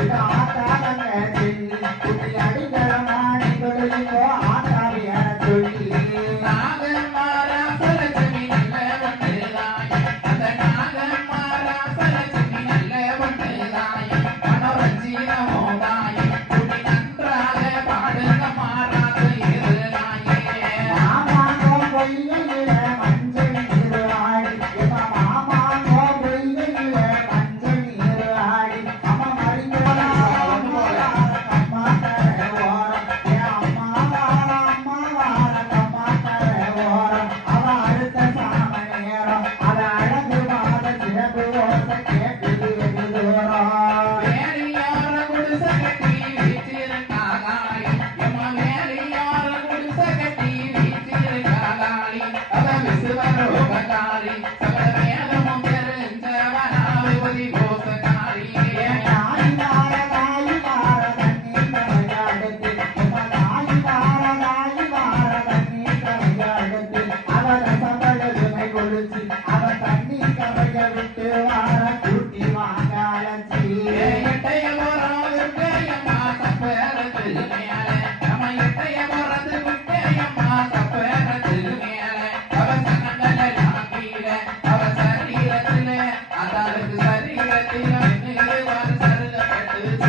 Yeah. Hep விட்டு வாழ கூட்டி வாங்க அலட்சி எட்டைய போறதுக்கு எம்மா தப்பேறது மேலே நம்ம எட்டைய போறதுக்கு